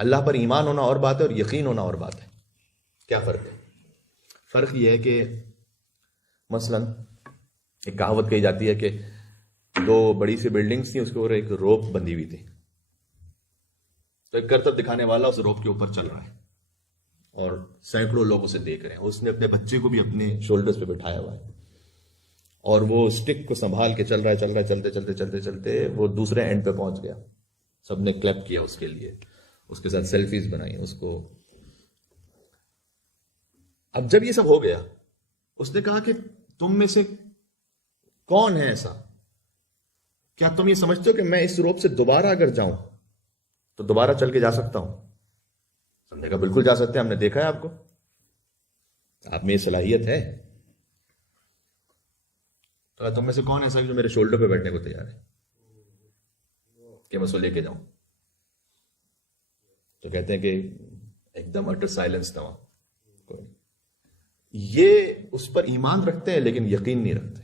اللہ پر ایمان ہونا اور بات ہے اور یقین ہونا اور بات ہے. کیا فرق ہے؟ فرق یہ ہے کہ مثلا ایک کہاوت کہی جاتی ہے کہ دو بڑی سی بلڈنگز تھیں، اس کے اوپر ایک روپ بندھی ہوئی تھی. تو ایک کرتب دکھانے والا اس روپ کے اوپر چل رہا ہے اور سینکڑوں لوگ اسے دیکھ رہے ہیں. اس نے اپنے بچے کو بھی اپنے شولڈرز پہ بٹھایا ہوا ہے اور وہ اسٹک کو سنبھال کے چل رہا ہے. چلتے چلتے چلتے چلتے وہ دوسرے اینڈ پہ پہنچ گیا. سب نے کلیپ کیا اس کے لیے، اس کے ساتھ سیلفیز بنائی اس کو. اب جب یہ سب ہو گیا، اس نے کہا کہ تم میں سے کون ہے ایسا، کیا تم یہ سمجھتے ہو کہ میں اس روپ سے دوبارہ اگر جاؤں تو دوبارہ چل کے جا سکتا ہوں؟ سب نے کہا بالکل جا سکتے ہیں، ہم نے دیکھا ہے آپ کو، آپ میں یہ صلاحیت ہے. تو تم میں سے کون ایسا جو میرے شولڈر پہ بیٹھنے کو تیار ہے کہ میں اس کو لے کے جاؤں؟ تو کہتے ہیں کہ ایک دم اٹر سائلنس تھا. یہ اس پر ایمان رکھتے ہیں لیکن یقین نہیں رکھتے.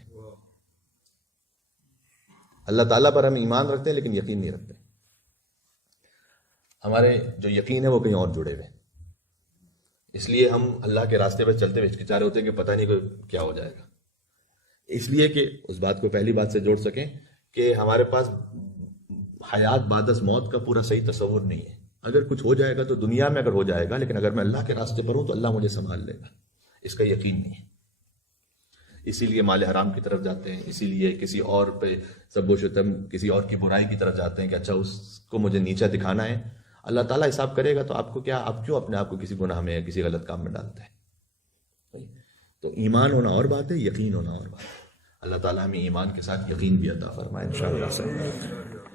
اللہ تعالیٰ پر ہم ایمان رکھتے ہیں لیکن یقین نہیں رکھتے. ہمارے جو یقین ہے وہ کہیں اور جڑے ہوئے. اس لیے ہم اللہ کے راستے پہ چلتے ہوئے ہچکچا رہے ہوتے ہیں کہ پتہ نہیں کیا ہو جائے گا. اس لیے کہ اس بات کو پہلی بات سے جوڑ سکیں کہ ہمارے پاس حیات بعد از موت کا پورا صحیح تصور نہیں ہے. اگر کچھ ہو جائے گا تو دنیا میں اگر ہو جائے گا، لیکن اگر میں اللہ کے راستے پر ہوں تو اللہ مجھے سنبھال لے گا. اس کا یقین نہیں ہے. اسی لیے مال حرام کی طرف جاتے ہیں، اسی لیے کسی اور پہ سب و شتم، کسی اور کی برائی کی طرف جاتے ہیں کہ اچھا اس کو مجھے نیچا دکھانا ہے. اللہ تعالیٰ حساب کرے گا تو آپ کو کیا، آپ کیوں اپنے آپ کو کسی گناہ میں یا کسی غلط کام میں ڈالتے ہیں؟ تو ایمان ہونا اور بات ہے، یقین ہونا اور بات ہے. اللہ تعالیٰ ہمیں ایمان کے ساتھ یقین بھی عطا فرمائے انشاءاللہ.